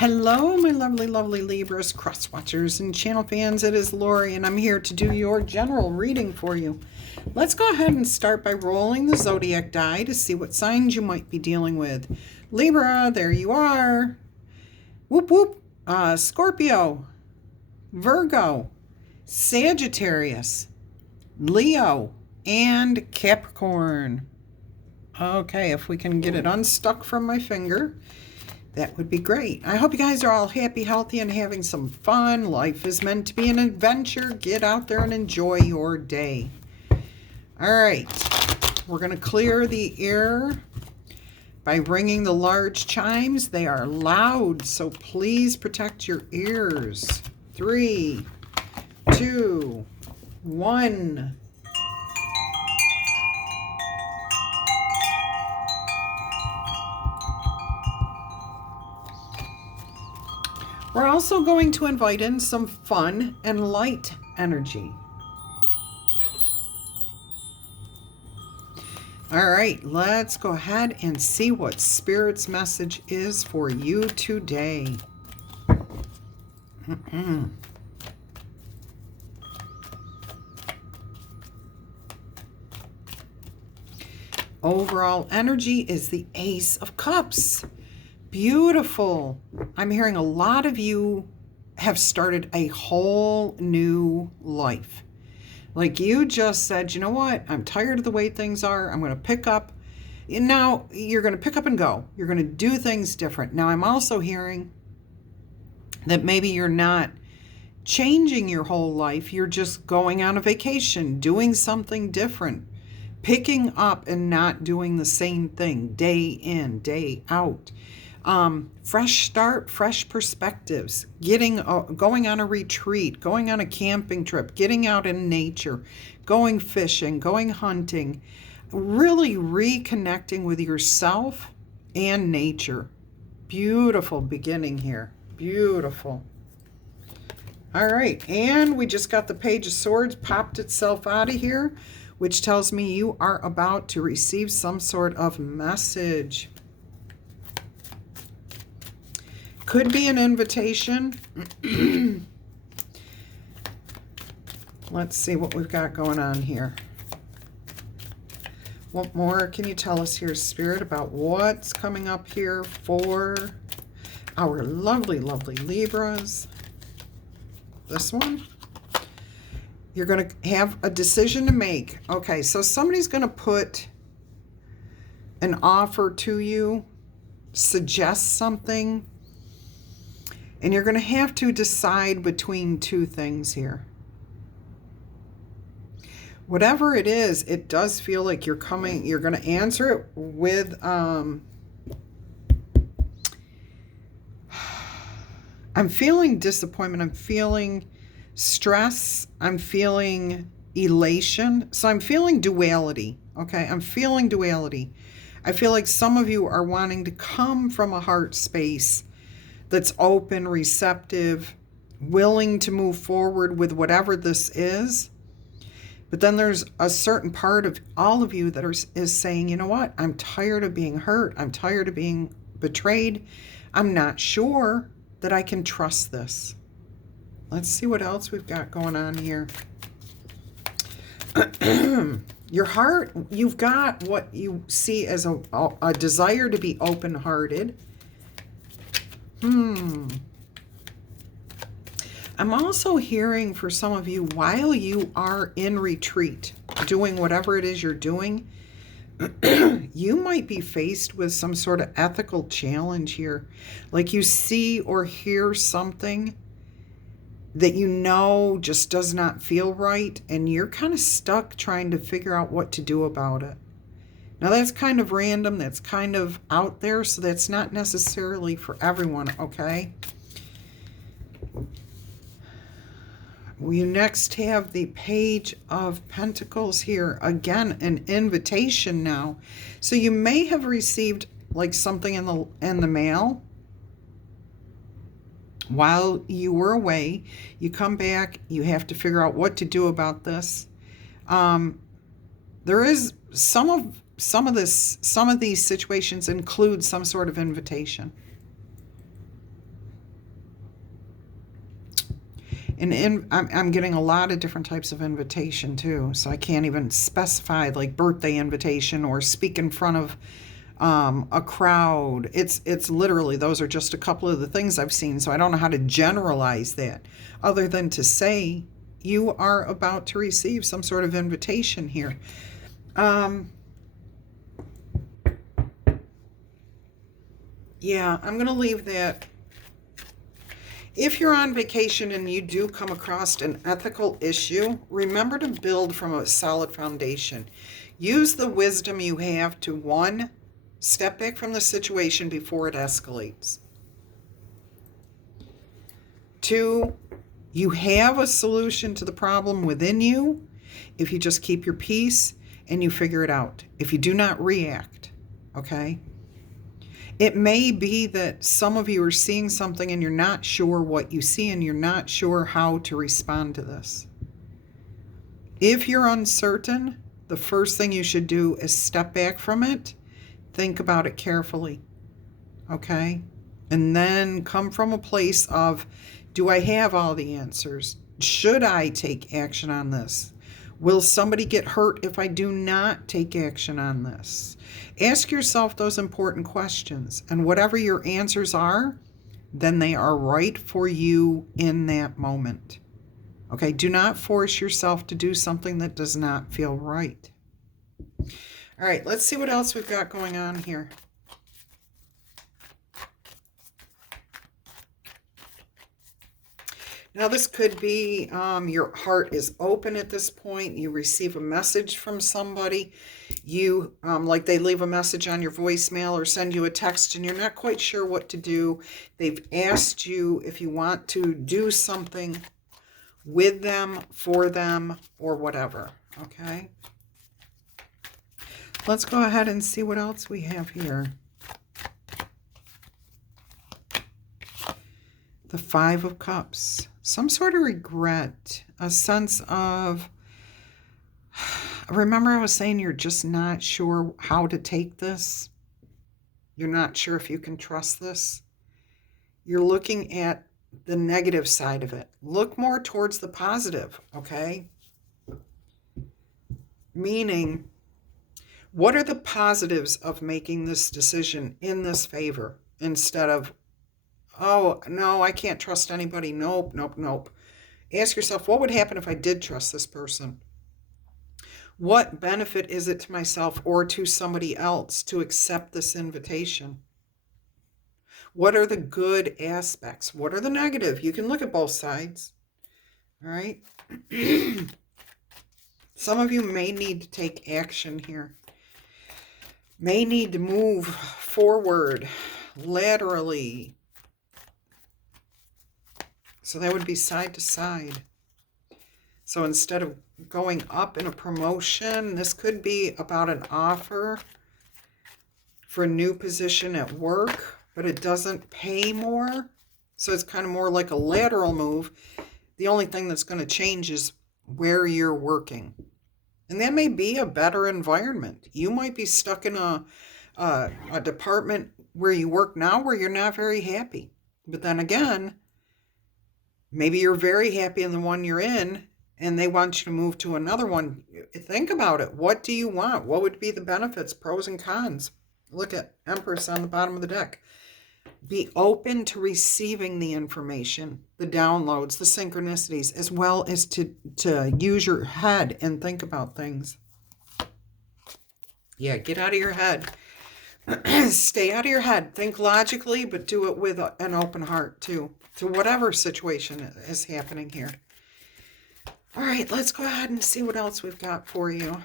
Hello, my lovely, lovely Libras, cross watchers, and channel fans. It is Laurie, and I'm here to do your general reading for you. Let's go ahead and start by rolling the zodiac die to see what signs you might be dealing with. Libra, there you are. Whoop, whoop. Scorpio, Virgo, Sagittarius, Leo, and Capricorn. Okay, if we can get it unstuck from my finger, that would be great. I hope you guys are all happy, healthy, and having some fun. Life is meant to be an adventure. Get out there and enjoy your day. All right. We're going to clear the air by ringing the large chimes. They are loud, so please protect your ears. 3, 2, 1. We're also going to invite in some fun and light energy. All right, let's go ahead and see what Spirit's message is for you today. Overall energy is the Ace of Cups. Beautiful. I'm hearing a lot of you have started a whole new life. Like you just said, you know what? I'm tired of the way things are. I'm going to pick up. And now you're going to pick up and go. You're going to do things different. Now I'm also hearing that maybe you're not changing your whole life. You're just going on a vacation, doing something different, picking up and not doing the same thing day in, day out. Fresh start, fresh perspectives, going on a retreat, going on a camping trip, getting out in nature, going fishing, going hunting, really reconnecting with yourself and nature. Beautiful beginning here. Beautiful. All right. And we just got the Page of Swords popped itself out of here, which tells me you are about to receive some sort of message. Could be an invitation. Let's see what we've got going on here. What more can you tell us here, Spirit, about what's coming up here for our lovely, lovely Libras? This one. You're going to have a decision to make. Okay, so somebody's going to put an offer to you, suggest something, and you're going to have to decide between two things here. Whatever it is, it does feel like you're going to answer it with, I'm feeling disappointment. I'm feeling stress. I'm feeling elation. So I'm feeling duality. Okay. I'm feeling duality. I feel like some of you are wanting to come from a heart space that's open, receptive, willing to move forward with whatever this is. But then there's a certain part of all of you that is saying, you know what? I'm tired of being hurt. I'm tired of being betrayed. I'm not sure that I can trust this. Let's see what else we've got going on here. Your heart, you've got what you see as a desire to be open-hearted. I'm also hearing for some of you, while you are in retreat, doing whatever it is you're doing, you might be faced with some sort of ethical challenge here. Like you see or hear something that you know just does not feel right, and you're kind of stuck trying to figure out what to do about it. Now that's kind of random, that's kind of out there, so that's not necessarily for everyone, okay? We next have the Page of Pentacles here. Again, an invitation now. So you may have received like something in the mail while you were away. You come back, you have to figure out what to do about this. There is some of these situations include some sort of invitation. And I'm getting a lot of different types of invitation too. So I can't even specify like birthday invitation or speak in front of a crowd. It's literally, those are just a couple of the things I've seen. So I don't know how to generalize that other than to say you are about to receive some sort of invitation here. Yeah, I'm going to leave that. If you're on vacation and you do come across an ethical issue, remember to build from a solid foundation. Use the wisdom you have to, one, step back from the situation before it escalates. Two, you have a solution to the problem within you if you just keep your peace and you figure it out. If you do not react, okay? It may be that some of you are seeing something and you're not sure what you see and you're not sure how to respond to this. If you're uncertain, the first thing you should do is step back from it, think about it carefully, okay? And then come from a place of, do I have all the answers? Should I take action on this? Will somebody get hurt if I do not take action on this? Ask yourself those important questions, and whatever your answers are, then they are right for you in that moment. Okay, do not force yourself to do something that does not feel right. All right, let's see what else we've got going on here. Now, this could be your heart is open at this point. You receive a message from somebody. You, like they leave a message on your voicemail or send you a text and you're not quite sure what to do. They've asked you if you want to do something with them, for them, or whatever, okay? Let's go ahead and see what else we have here. The Five of Cups. Some sort of regret, a sense of, remember I was saying you're just not sure how to take this? You're not sure if you can trust this? You're looking at the negative side of it. Look more towards the positive, okay? Meaning, what are the positives of making this decision in this favor instead of, oh, no, I can't trust anybody. Nope, nope, nope. Ask yourself, what would happen if I did trust this person? What benefit is it to myself or to somebody else to accept this invitation? What are the good aspects? What are the negative? You can look at both sides. All right. Some of you may need to take action here. May need to move forward laterally. So that would be side to side. So instead of going up in a promotion, this could be about an offer for a new position at work, but it doesn't pay more. So it's kind of more like a lateral move. The only thing that's going to change is where you're working. And that may be a better environment. You might be stuck in a department where you work now where you're not very happy. But then again, maybe you're very happy in the one you're in and they want you to move to another one. Think about it. What do you want? What would be the benefits, pros and cons? Look at Empress on the bottom of the deck. Be open to receiving the information, the downloads, the synchronicities, as well as to use your head and think about things. Yeah, get out of your head. Stay out of your head. Think logically, but do it with an open heart too, to whatever situation is happening here. All right, let's go ahead and see what else we've got for you.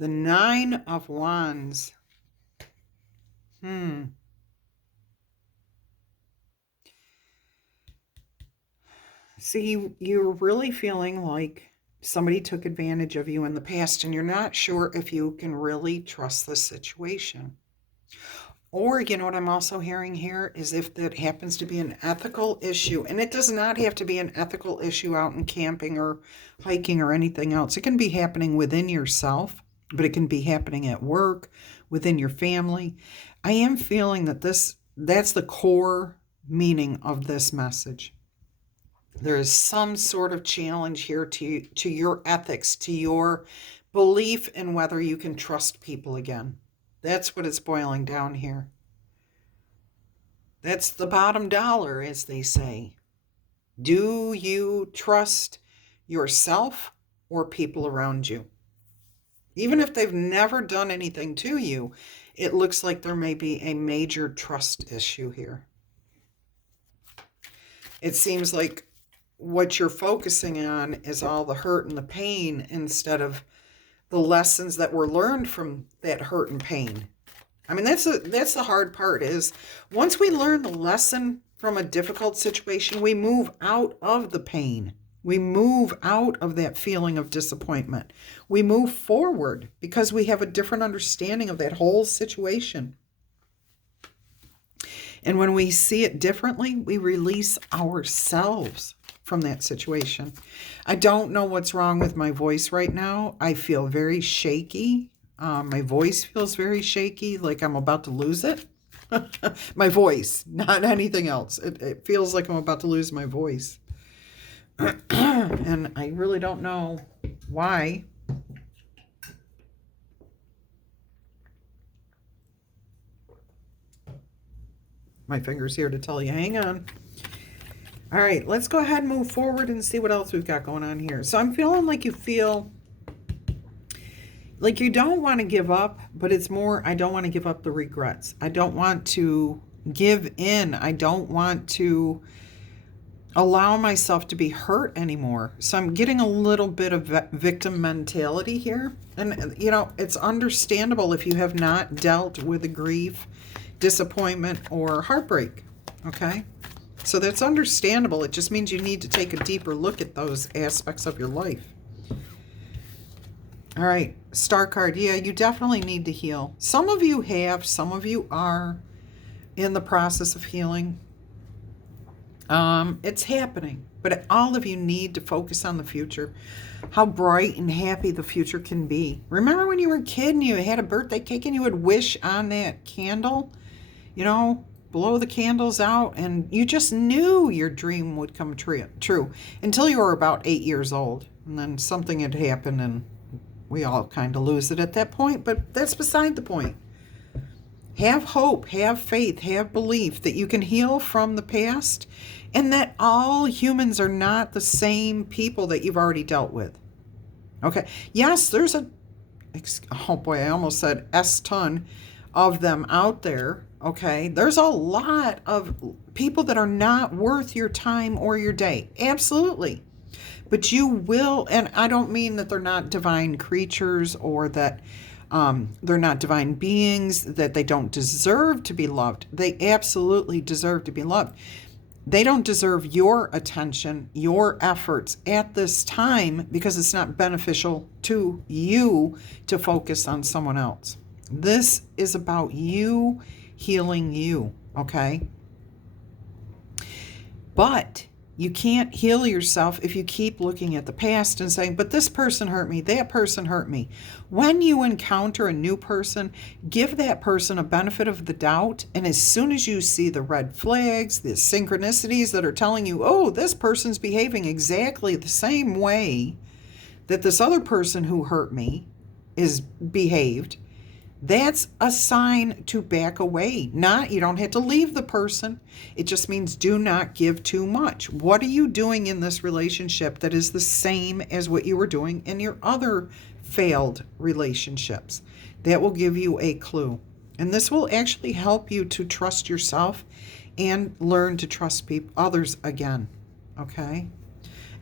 The Nine of Wands. See, you're really feeling like somebody took advantage of you in the past and you're not sure if you can really trust this situation. Or, you know what I'm also hearing here is if that happens to be an ethical issue, and it does not have to be an ethical issue out in camping or hiking or anything else. It can be happening within yourself, but it can be happening at work, within your family. I am feeling that that's the core meaning of this message. There is some sort of challenge here to your ethics, to your belief in whether you can trust people again. That's what it's boiling down here. That's the bottom dollar, as they say. Do you trust yourself or people around you? Even if they've never done anything to you, it looks like there may be a major trust issue here. It seems like what you're focusing on is all the hurt and the pain instead of the lessons that were learned from that hurt and pain. I mean, that's the hard part is once we learn the lesson from a difficult situation, we move out of the pain. We move out of that feeling of disappointment. We move forward because we have a different understanding of that whole situation. And when we see it differently, we release ourselves from that situation. I don't know what's wrong with my voice right now. I feel very shaky. My voice feels very shaky, like I'm about to lose it. My voice, not anything else. It feels like I'm about to lose my voice. And I really don't know why. My finger's here to tell you, hang on. All right, let's go ahead and move forward and see what else we've got going on here. So I'm feeling like you feel like you don't want to give up, but it's more, I don't want to give up the regrets. I don't want to give in. I don't want to allow myself to be hurt anymore. So I'm getting a little bit of victim mentality here. And, you know, it's understandable if you have not dealt with the grief, disappointment, or heartbreak. Okay? So that's understandable. It just means you need to take a deeper look at those aspects of your life. All right, Star card. Yeah, you definitely need to heal. Some of you have, some of you are in the process of healing. It's happening, but all of you need to focus on the future, how bright and happy the future can be. Remember when you were a kid and you had a birthday cake and you would wish on that candle, you know, blow the candles out, and you just knew your dream would come true until you were about 8 years old. And then something had happened and we all kind of lose it at that point, but that's beside the point. Have hope, have faith, have belief that you can heal from the past and that all humans are not the same people that you've already dealt with. Okay. Yes, there's oh boy, I almost said S-ton of them out there. Okay. There's a lot of people that are not worth your time or your day. Absolutely. But you will, and I don't mean that they're not divine creatures or that they're not divine beings, that they don't deserve to be loved. They absolutely deserve to be loved. They don't deserve your attention, your efforts at this time because it's not beneficial to you to focus on someone else. This is about you healing you, okay? But you can't heal yourself if you keep looking at the past and saying, but this person hurt me, that person hurt me. When you encounter a new person, give that person a benefit of the doubt. And as soon as you see the red flags, the synchronicities that are telling you, oh, this person's behaving exactly the same way that this other person who hurt me is behaved, that's a sign to back away. You don't have to leave the person. It just means do not give too much. What are you doing in this relationship that is the same as what you were doing in your other failed relationships? That will give you a clue. And this will actually help you to trust yourself and learn to trust others again. Okay?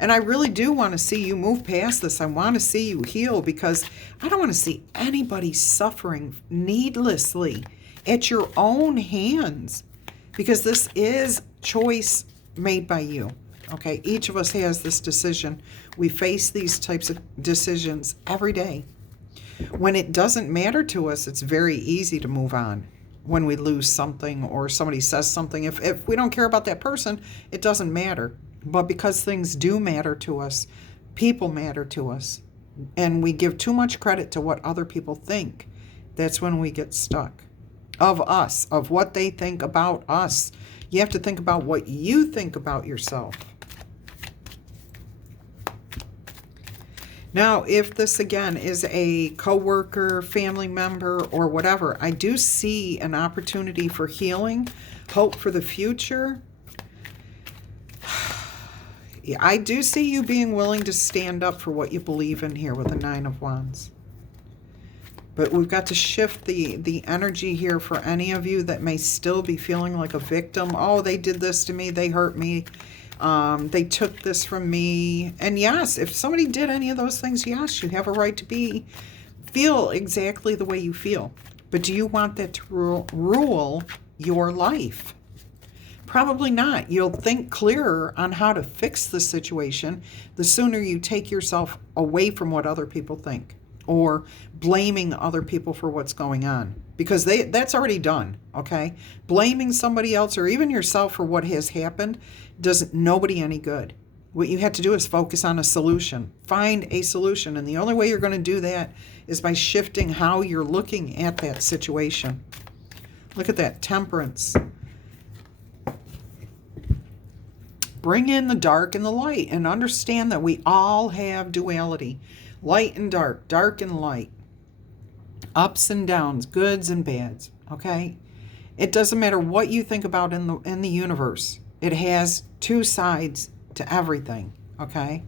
And I really do want to see you move past this. I want to see you heal because I don't want to see anybody suffering needlessly at your own hands because this is choice made by you. Okay, each of us has this decision. We face these types of decisions every day. When it doesn't matter to us, it's very easy to move on. when we lose something or somebody says something. If we don't care about that person, it doesn't matter. But because things do matter to us, people matter to us, and we give too much credit to what other people think, that's when we get stuck. Of us, of what they think about us. You have to think about what you think about yourself. Now, if this again is a coworker, family member, or whatever, I do see an opportunity for healing, hope for the future. I do see you being willing to stand up for what you believe in here with the Nine of Wands. But we've got to shift the energy here for any of you that may still be feeling like a victim. Oh, they did this to me. They hurt me. They took this from me. And yes, if somebody did any of those things, yes, you have a right to feel exactly the way you feel. But do you want that to rule your life? Probably not. You'll think clearer on how to fix the situation the sooner you take yourself away from what other people think or blaming other people for what's going on, because that's already done, okay? Blaming somebody else or even yourself for what has happened does nobody any good. What you have to do is focus on a solution. Find a solution, and the only way you're going to do that is by shifting how you're looking at that situation. Look at that, Temperance. Bring in the dark and the light, and understand that we all have duality. Light and dark, dark and light. Ups and downs, goods and bads, okay? It doesn't matter what you think about in the universe. It has two sides to everything, okay?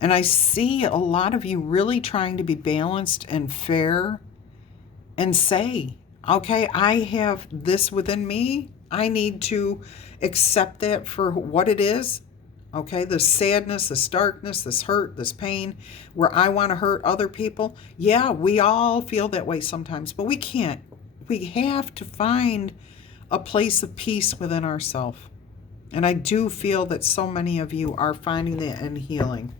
And I see a lot of you really trying to be balanced and fair and say, okay, I have this within me. I need to accept that for what it is. Okay, this sadness, this darkness, this hurt, this pain, where I want to hurt other people. Yeah, we all feel that way sometimes, but we can't. We have to find a place of peace within ourselves. And I do feel that so many of you are finding that and healing.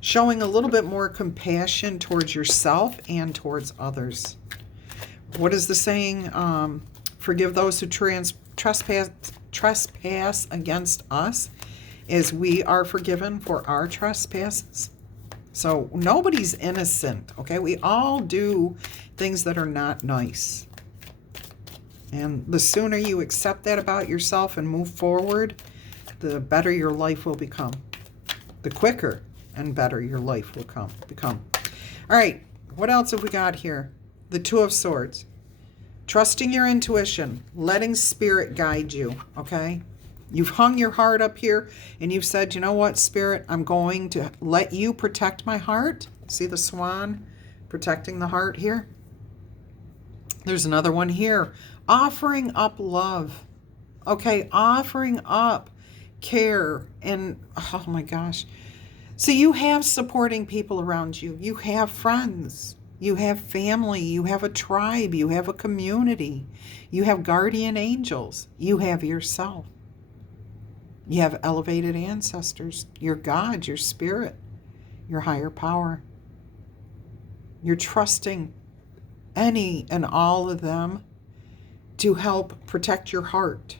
Showing a little bit more compassion towards yourself and towards others. What is the saying? Forgive those who trespass against us as we are forgiven for our trespasses. So nobody's innocent, okay? We all do things that are not nice. And the sooner you accept that about yourself and move forward, the better your life will become. The quicker and better your life will become. All right, what else have we got here? The Two of Swords. Trusting your intuition, letting spirit guide you, okay? You've hung your heart up here and you've said, you know what, Spirit, I'm going to let you protect my heart. See the swan protecting the heart here? There's another one here. Offering up love, okay? Offering up care and, oh my gosh. So you have supporting people around you. You have friends. You have family, you have a tribe, you have a community, you have guardian angels, you have yourself. You have elevated ancestors, your God, your spirit, your higher power. You're trusting any and all of them to help protect your heart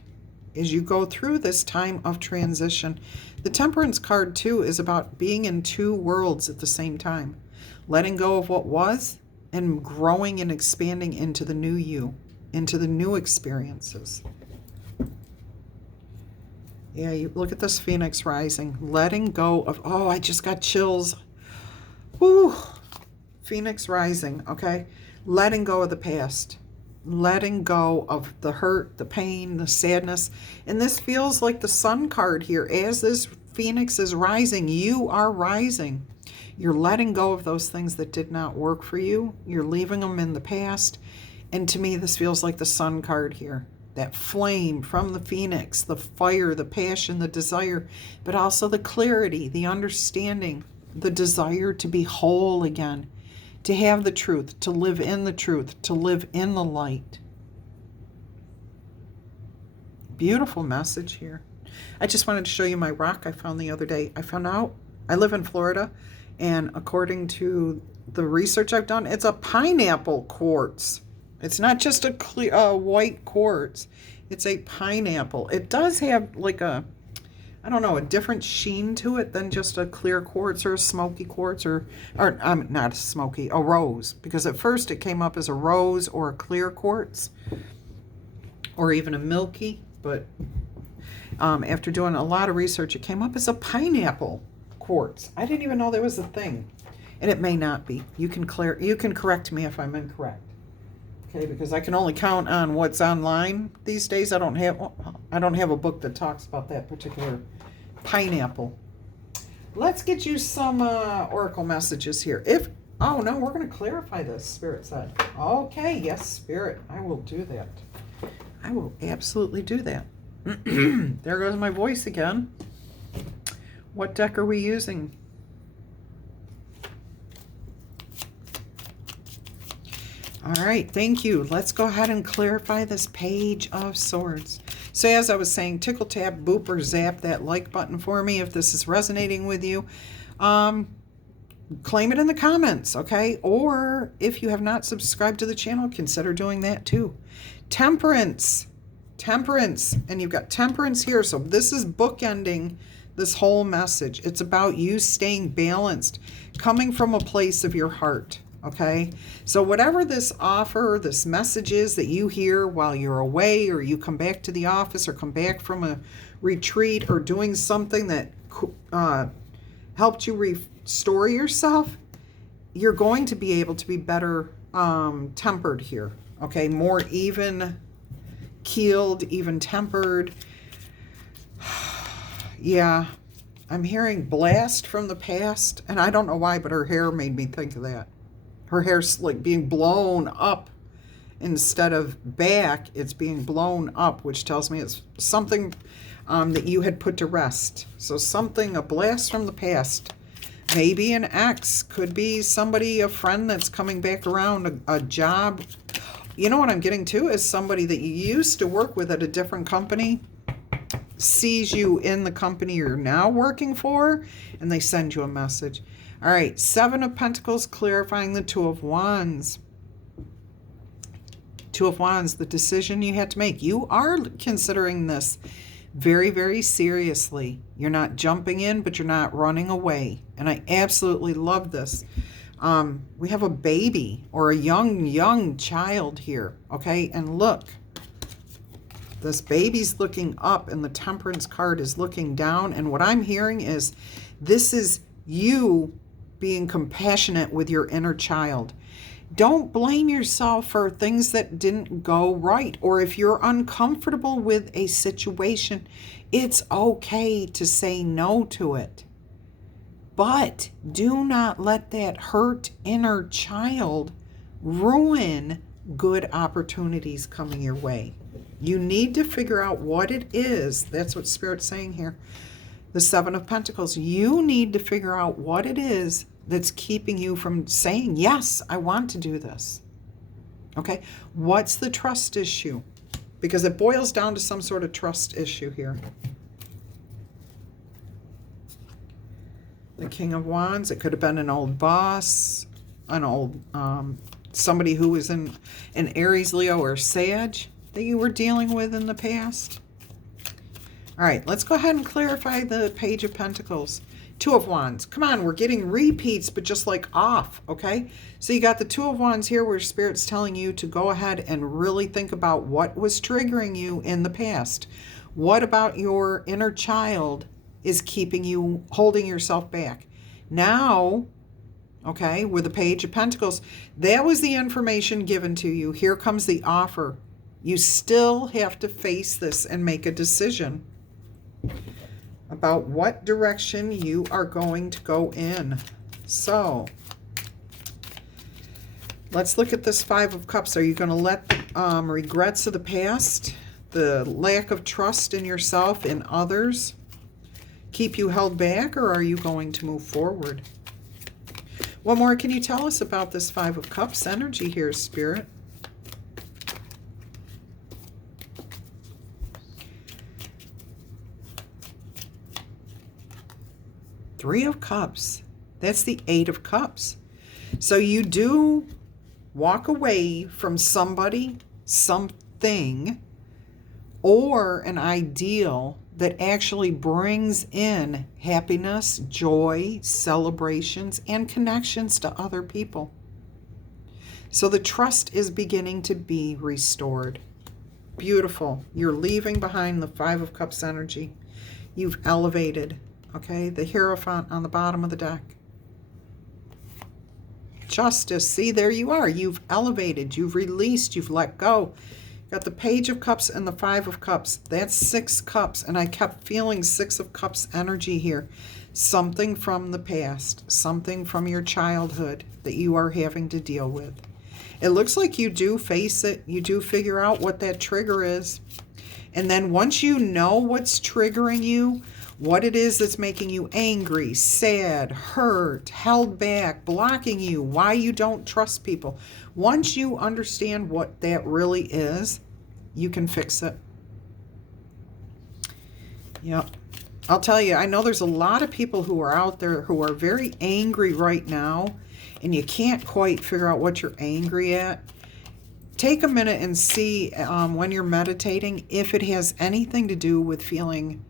as you go through this time of transition. The Temperance card, too, is about being in two worlds at the same time. Letting go of what was and growing and expanding into the new you, into the new experiences. Yeah, you look at this Phoenix rising, letting go of, oh, I just got chills. Woo! Phoenix rising, okay? Letting go of the past. Letting go of the hurt, the pain, the sadness. And this feels like the Sun card here. As this Phoenix is rising, you are rising. You're letting go of those things that did not work for you. You're leaving them in the past. And to me, this feels like the Sun card here. That flame from the Phoenix, the fire, the passion, the desire, but also the clarity, the understanding, the desire to be whole again, to have the truth, to live in the truth, to live in the light. Beautiful message here. I just wanted to show you my rock I found the other day. I found out I live in Florida. And according to the research I've done, it's a pineapple quartz. It's not just a clear, white quartz. It's a pineapple. It does have like a, I don't know, a different sheen to it than just a clear quartz or a smoky quartz or not smoky, a rose. Because at first it came up as a rose or a clear quartz or even a milky. But after doing a lot of research, it came up as a pineapple quartz. I didn't even know there was a thing. And it may not be. You can correct me if I'm incorrect. Okay, because I can only count on what's online these days. I don't have a book that talks about that particular pineapple. Let's get you some oracle messages here. Oh no, we're going to clarify this, Spirit said. Okay, yes, Spirit, I will do that. I will absolutely do that. There goes my voice again. What deck are we using? All right, thank you. Let's go ahead and clarify this Page of Swords. So as I was saying, tickle, tap, boop, or zap that like button for me if this is resonating with you. Claim it in the comments, okay? Or if you have not subscribed to the channel, consider doing that too. Temperance. Temperance. And you've got temperance here. So this is bookending this whole message. It's about you staying balanced, coming from a place of your heart. Okay, so whatever this offer, this message is that you hear while you're away, or you come back to the office, or come back from a retreat, or doing something that helped you restore yourself, you're going to be able to be better tempered here. Okay, more even keeled, even tempered. Yeah, I'm hearing blast from the past, and I don't know why, but her hair made me think of that. Her hair's like being blown up instead of back. It's being blown up, which tells me it's something that you had put to rest. So something, a blast from the past. Maybe an ex. Could be somebody, a friend that's coming back around, a job. You know what I'm getting to is somebody that you used to work with at a different company sees you in the company you're now working for, and they send you a message. All right, Seven of Pentacles, clarifying the Two of Wands. Two of Wands, the decision you had to make. You are considering this very, very seriously. You're not jumping in, but you're not running away. And I absolutely love this. We have a baby or a young child here, okay? And look, this baby's looking up and the Temperance card is looking down. And what I'm hearing is this is you being compassionate with your inner child. Don't blame yourself for things that didn't go right. Or if you're uncomfortable with a situation, it's okay to say no to it. But do not let that hurt inner child ruin good opportunities coming your way. You need to figure out what it is. That's what Spirit's saying here. The Seven of Pentacles. You need to figure out what it is that's keeping you from saying, yes, I want to do this. Okay? What's the trust issue? Because it boils down to some sort of trust issue here. The King of Wands. It could have been an old boss, an old somebody who was in an Aries, Leo, or Sag that you were dealing with in the past. All right, let's go ahead and clarify the Page of Pentacles. Two of Wands. Come on, we're getting repeats, but just like off, okay? So you got the Two of Wands here where Spirit's telling you to go ahead and really think about what was triggering you in the past. What about your inner child is keeping you, holding yourself back? Now, okay, with the Page of Pentacles, that was the information given to you. Here comes the offer. You still have to face this and make a decision about what direction you are going to go in. So let's look at this Five of Cups. Are you going to let regrets of the past, the lack of trust in yourself, in others, keep you held back, or are you going to move forward? What more can you tell us about this Five of Cups energy here, Spirit? Three of Cups. That's the Eight of Cups. So you do walk away from somebody, something, or an ideal that actually brings in happiness, joy, celebrations, and connections to other people. So the trust is beginning to be restored. Beautiful. You're leaving behind the Five of Cups energy. You've elevated, okay? The Hierophant on the bottom of the deck. Justice. See, there you are. You've elevated. You've released. You've let go. Got the Page of Cups and the Five of Cups. That's 6 cups. And I kept feeling 6 of Cups energy here. Something from the past. Something from your childhood that you are having to deal with. It looks like you do face it. You do figure out what that trigger is. And then once you know what's triggering you, what it is that's making you angry, sad, hurt, held back, blocking you, why you don't trust people. Once you understand what that really is, you can fix it. Yep. I'll tell you, I know there's a lot of people who are out there who are very angry right now, and you can't quite figure out what you're angry at. Take a minute and see when you're meditating if it has anything to do with feeling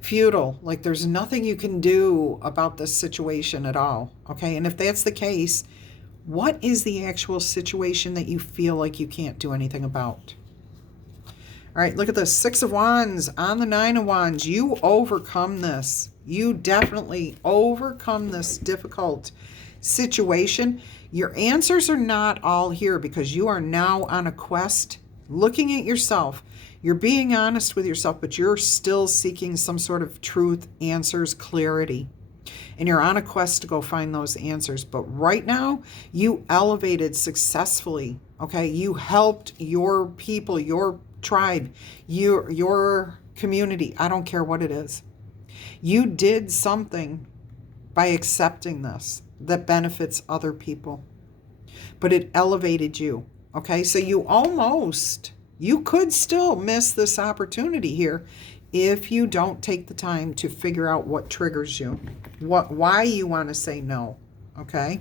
futile, like there's nothing you can do about this situation at all, okay? And if that's the case, what is the actual situation that you feel like you can't do anything about? All right, look at the 6 of Wands on the 9 of Wands. You overcome this. You definitely overcome this difficult situation. Your answers are not all here because you are now on a quest looking at yourself. You're being honest with yourself, but you're still seeking some sort of truth, answers, clarity. And you're on a quest to go find those answers. But right now, you elevated successfully, okay? You helped your people, your tribe, your community. I don't care what it is. You did something by accepting this that benefits other people. But it elevated you, okay? So you could still miss this opportunity here if you don't take the time to figure out what triggers you, why you want to say no, okay?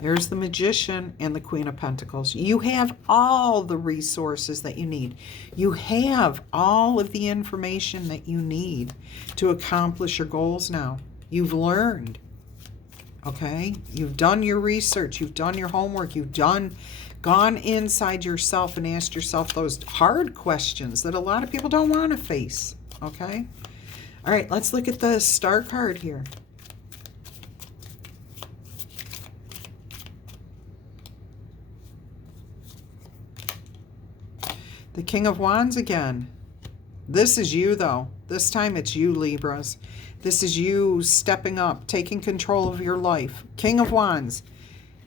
There's the Magician and the Queen of Pentacles. You have all the resources that you need. You have all of the information that you need to accomplish your goals now. You've learned, okay? You've done your research. You've done your homework. You've gone inside yourself and asked yourself those hard questions that a lot of people don't want to face, okay? All right, let's look at the Star card here. The King of Wands again. This is you, though. This time it's you, Libras. This is you stepping up, taking control of your life. King of Wands.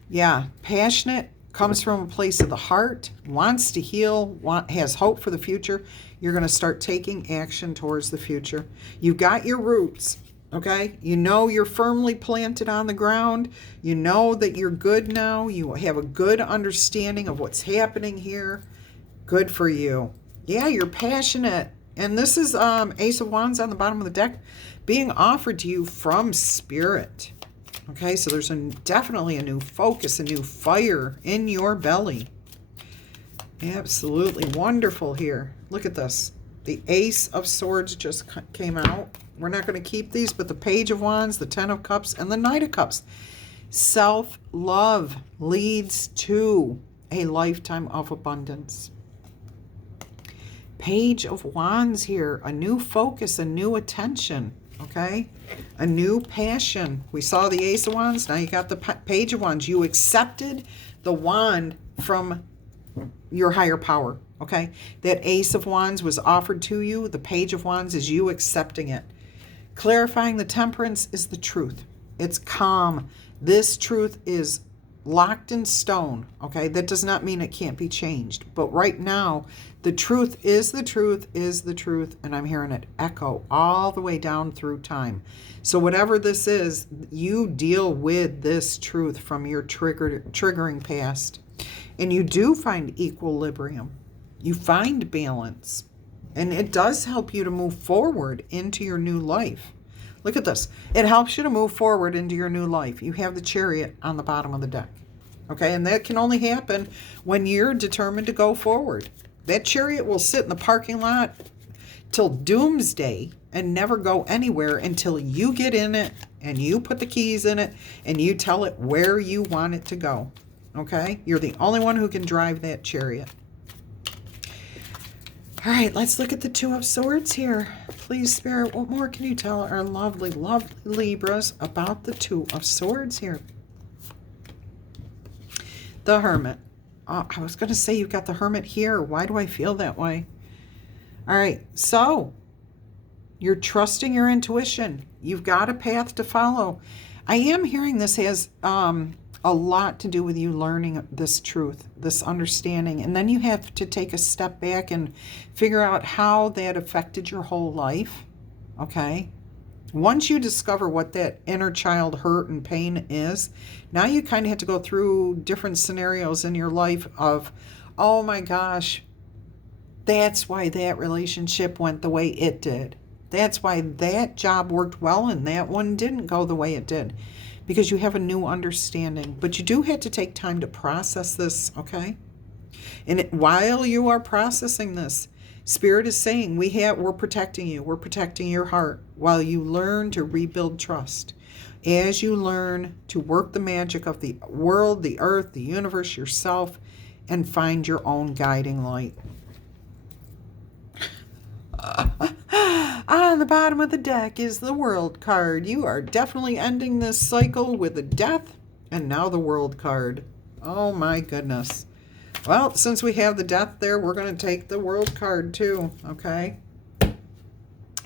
Yeah, passionate, comes from a place of the heart, wants to heal, has hope for the future. You're going to start taking action towards the future. You've got your roots, okay? You know you're firmly planted on the ground. You know that you're good now. You have a good understanding of what's happening here. Good for you. Yeah, you're passionate. And this is Ace of Wands on the bottom of the deck being offered to you from Spirit. Okay, so there's definitely a new focus, a new fire in your belly. Absolutely wonderful here. Look at this. The Ace of Swords just came out. We're not going to keep these, but the Page of Wands, the 10 of Cups, and the Knight of Cups. Self-love leads to a lifetime of abundance. Page of Wands here, a new focus, a new attention. Okay, a new passion. We saw the Ace of Wands. Now you got the Page of Wands. You accepted the wand from your higher power. Okay, that Ace of Wands was offered to you. The Page of Wands is you accepting it. Clarifying the Temperance is the truth. It's calm. This truth is locked in stone. Okay, that does not mean it can't be changed. But right now, the truth is the truth is the truth, and I'm hearing it echo all the way down through time. So whatever this is, you deal with this truth from your triggering past, and you do find equilibrium. You find balance, and it does help you to move forward into your new life. Look at this. It helps you to move forward into your new life. You have the Chariot on the bottom of the deck. Okay, and that can only happen when you're determined to go forward. That Chariot will sit in the parking lot till doomsday and never go anywhere until you get in it and you put the keys in it and you tell it where you want it to go. Okay? You're the only one who can drive that Chariot. All right, let's look at the Two of Swords here. Please, Spirit, what more can you tell our lovely, lovely Libras about the Two of Swords here? The Hermit. I was going to say you've got the Hermit here. Why do I feel that way? All right, so you're trusting your intuition. You've got a path to follow. I am hearing this has a lot to do with you learning this truth, this understanding. And then you have to take a step back and figure out how that affected your whole life, okay? Once you discover what that inner child hurt and pain is, now you kind of have to go through different scenarios in your life of, oh my gosh, that's why that relationship went the way it did. That's why that job worked well and that one didn't go the way it did. Because you have a new understanding. But you do have to take time to process this, okay? And while you are processing this, Spirit is saying, we're protecting you. We're protecting your heart while you learn to rebuild trust. As you learn to work the magic of the world, the earth, the universe, yourself, and find your own guiding light. On the bottom of the deck is the World card. You are definitely ending this cycle with a death and now the World card. Oh my goodness. Well, since we have the death there, we're going to take the World card too, okay?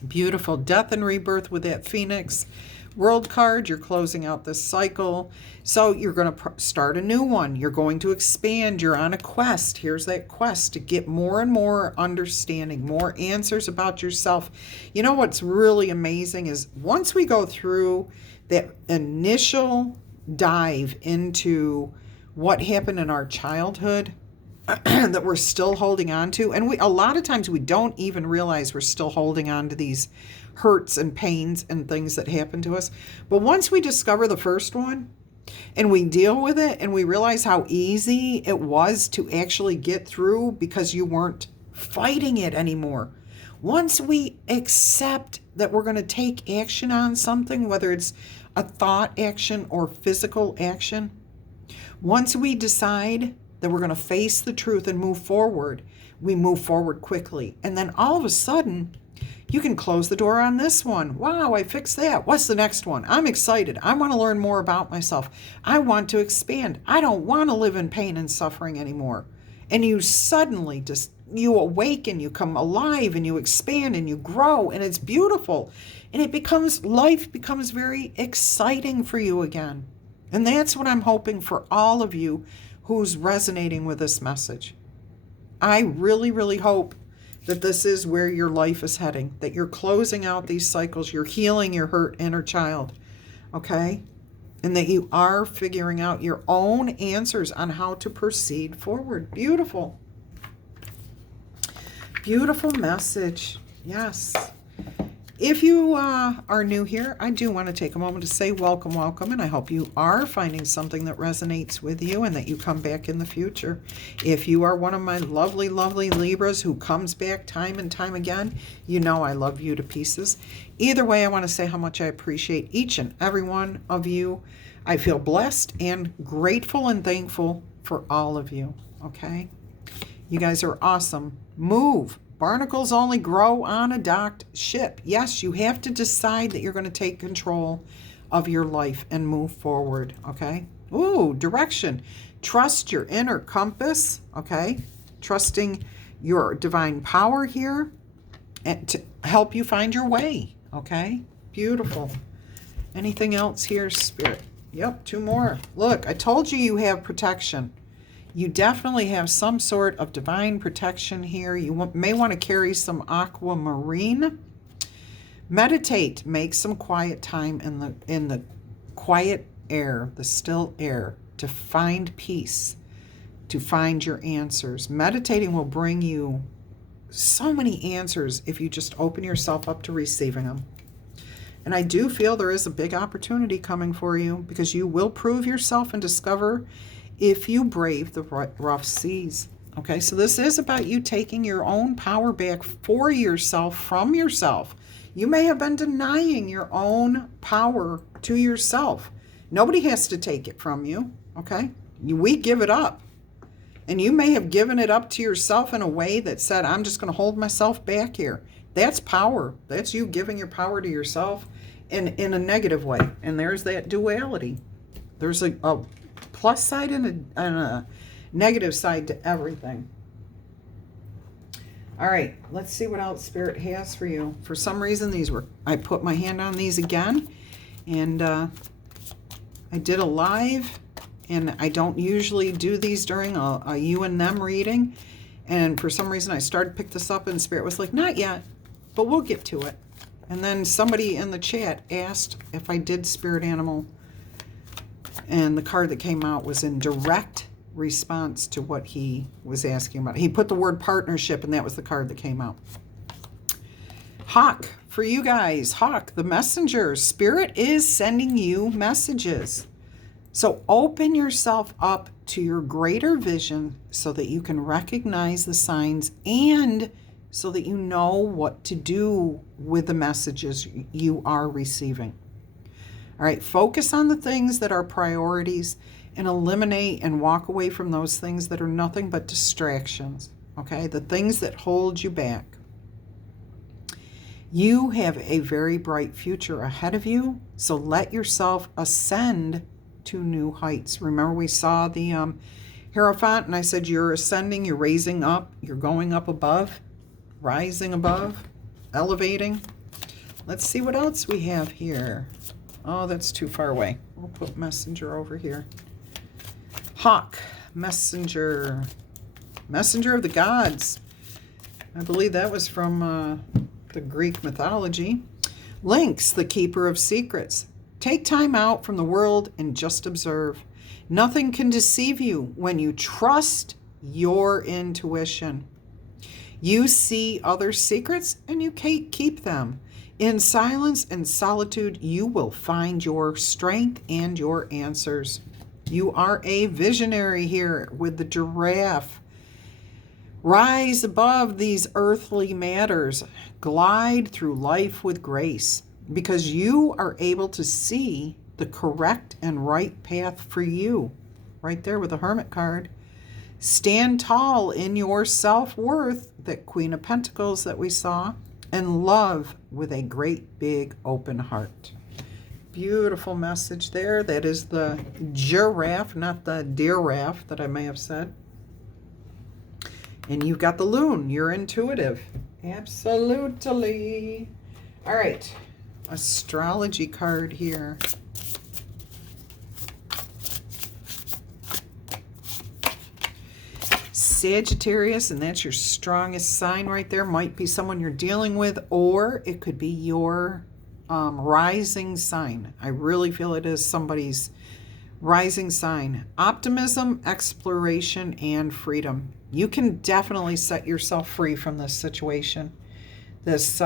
Beautiful. Death and rebirth with that Phoenix. World card, you're closing out this cycle. So you're going to start a new one. You're going to expand. You're on a quest. Here's that quest to get more and more understanding, more answers about yourself. You know what's really amazing is once we go through that initial dive into what happened in our childhood that we're still holding on to, and a lot of times we don't even realize we're still holding on to these hurts and pains and things that happen to us. But once we discover the first one and we deal with it and we realize how easy it was to actually get through because you weren't fighting it anymore. Once we accept that we're going to take action on something, whether it's a thought action or physical action, once we decide that we're going to face the truth and move forward, we move forward quickly. And then all of a sudden, you can close the door on this one. Wow, I fixed that. What's the next one? I'm excited. I want to learn more about myself. I want to expand. I don't want to live in pain and suffering anymore. And you suddenly you awaken, you come alive, and you expand and you grow, and it's beautiful. And life becomes very exciting for you again. And that's what I'm hoping for all of you who's resonating with this message. I really, really hope that this is where your life is heading, that you're closing out these cycles, you're healing your hurt inner child, okay? And that you are figuring out your own answers on how to proceed forward. Beautiful. Beautiful message. Yes. If you are new here, I do want to take a moment to say welcome, welcome, and I hope you are finding something that resonates with you and that you come back in the future. If you are one of my lovely, lovely Libras who comes back time and time again, you know I love you to pieces. Either way, I want to say how much I appreciate each and every one of you. I feel blessed and grateful and thankful for all of you, okay? You guys are awesome. Move. Barnacles only grow on a docked ship. Yes, you have to decide that you're going to take control of your life and move forward, okay? Ooh, direction. Trust your inner compass, okay? Trusting your divine power here and to help you find your way, okay? Beautiful. Anything else here, Spirit? Yep, 2 more. Look, I told you have protection. You definitely have some sort of divine protection here. You may want to carry some aquamarine. Meditate. Make some quiet time in the quiet air, the still air, to find peace, to find your answers. Meditating will bring you so many answers if you just open yourself up to receiving them. And I do feel there is a big opportunity coming for you, because you will prove yourself and discover if you brave the rough seas. Okay, so this is about you taking your own power back for yourself, from yourself. You may have been denying your own power to yourself. Nobody has to take it from you, okay? We give it up. And you may have given it up to yourself in a way that said, I'm just going to hold myself back here. That's power. That's you giving your power to yourself in a negative way. And there's that duality. There's a plus side and a negative side to everything. All right, let's see what else Spirit has for you. For some reason, I put my hand on these again, and I did a live, and I don't usually do these during a you and them reading. And for some reason, I started to pick this up, and Spirit was like, not yet, but we'll get to it. And then somebody in the chat asked if I did spirit animal, and the card that came out was in direct response to what he was asking about. He put the word partnership, and that was the card that came out. Hawk, for you guys, Hawk, the messenger. Spirit is sending you messages. So open yourself up to your greater vision so that you can recognize the signs, and so that you know what to do with the messages you are receiving. All right, focus on the things that are priorities, and eliminate and walk away from those things that are nothing but distractions, okay? The things that hold you back. You have a very bright future ahead of you, so let yourself ascend to new heights. Remember, we saw the Hierophant, and I said you're ascending, you're raising up, you're going up above, rising above, elevating. Let's see what else we have here. Oh, that's too far away. We'll put messenger over here. Hawk, messenger, messenger of the gods. I believe that was from the Greek mythology. Lynx, the keeper of secrets. Take time out from the world and just observe. Nothing can deceive you when you trust your intuition. You see other secrets and you keep them. In silence and solitude, you will find your strength and your answers. You are a visionary here with the giraffe. Rise above these earthly matters. Glide through life with grace, because you are able to see the correct and right path for you. Right there with the Hermit card. Stand tall in your self-worth, that Queen of Pentacles that we saw, and love with a great big open heart. Beautiful message there. That is the giraffe, not the deer-raff that I may have said. And you've got the loon. You're intuitive. Absolutely. All right. Astrology card here. Sagittarius, and that's your strongest sign right there. Might be someone you're dealing with, or it could be your rising sign. I really feel it is somebody's rising sign. Optimism, exploration, and freedom. You can definitely set yourself free from this situation, this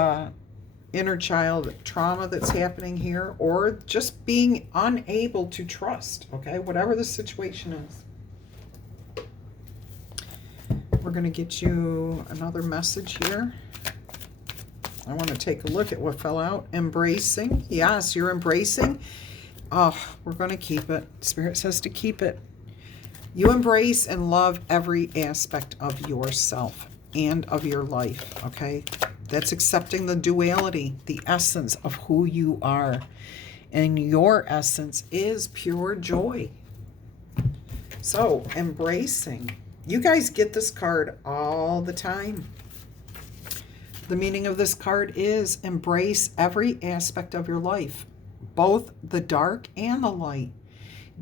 inner child trauma that's happening here, or just being unable to trust, okay? Whatever the situation is. We're going to get you another message here. I want to take a look at what fell out. Embracing. Yes, you're embracing. Oh, we're going to keep it. Spirit says to keep it. You embrace and love every aspect of yourself and of your life, okay? That's accepting the duality, the essence of who you are. And your essence is pure joy. So, embracing. You guys get this card all the time. The meaning of this card is embrace every aspect of your life, both the dark and the light.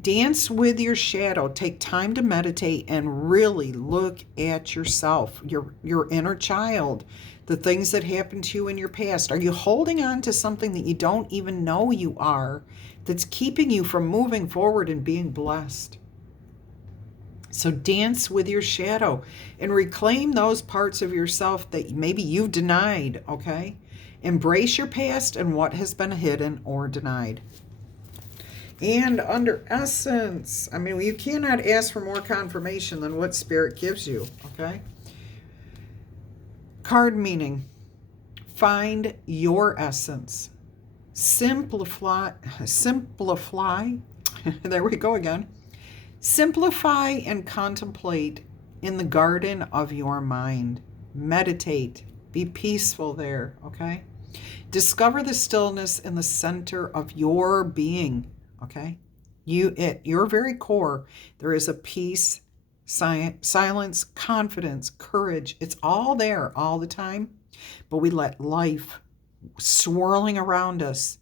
Dance with your shadow. Take time to meditate and really look at yourself, your inner child, the things that happened to you in your past. Are you holding on to something that you don't even know you are, that's keeping you from moving forward and being blessed? So dance with your shadow and reclaim those parts of yourself that maybe you've denied, okay? Embrace your past and what has been hidden or denied. And under essence, I mean, you cannot ask for more confirmation than what Spirit gives you, okay? Card meaning, find your essence. Simplify, there we go again. Simplify and contemplate in the garden of your mind. Meditate, be peaceful there, okay? Discover the stillness in the center of your being, okay? At your very core, there is a peace, silence, confidence, courage. It's all there all the time, but we let life swirling around us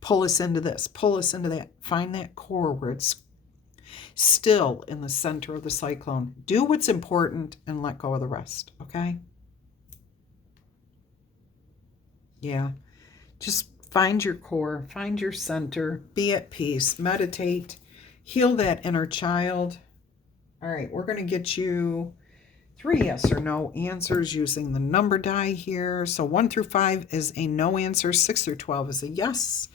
pull us into this, pull us into that. Find that core where it's still in the center of the cyclone. Do what's important and let go of the rest, okay? Yeah. Just find your core, find your center, be at peace, meditate, heal that inner child. All right, we're going to get you 3 yes or no answers using the number die here. So 1 through 5 is a no answer. 6 through 12 is a yes.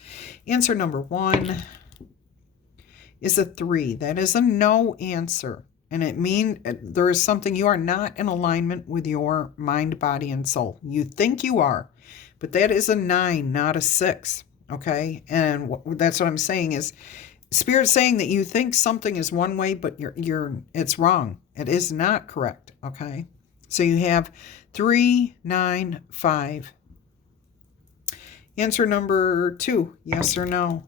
Answer number 1 is a 3. That is a no answer. And it means there is something you are not in alignment with your mind, body, and soul. You think you are, but that is a 9, not a 6. Okay? And that's what I'm saying is Spirit's saying that you think something is one way, but it's wrong. It is not correct, okay? So you have 3, 9, 5. Answer number 2, yes or no,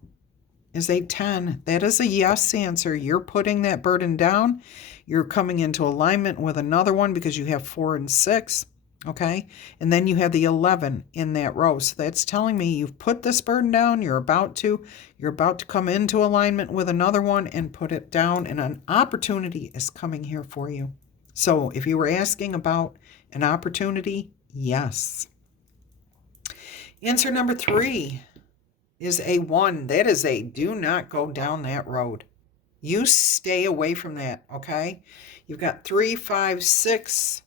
is a 10. That is a yes answer. You're putting that burden down. You're coming into alignment with another one because you have 4 and 6. Okay, and then you have the 11 in that row. So that's telling me you've put this burden down. You're about to come into alignment with another one and put it down, and an opportunity is coming here for you. So if you were asking about an opportunity, yes. Answer number 3 is a 1. That is a do not go down that road. You stay away from that, okay? You've got 3, 5, 6,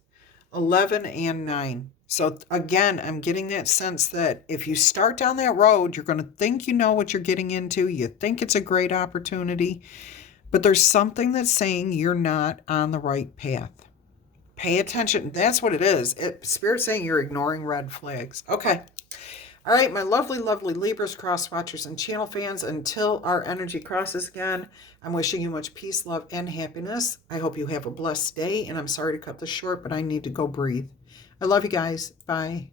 11, and 9. So again, I'm getting that sense that if you start down that road, you're going to think you know what you're getting into. You think it's a great opportunity, but there's something that's saying you're not on the right path. Pay attention. That's what it is. Spirit's saying you're ignoring red flags. Okay. All right, my lovely, lovely Libras, cross watchers, and channel fans, until our energy crosses again, I'm wishing you much peace, love, and happiness. I hope you have a blessed day, and I'm sorry to cut this short, but I need to go breathe. I love you guys. Bye.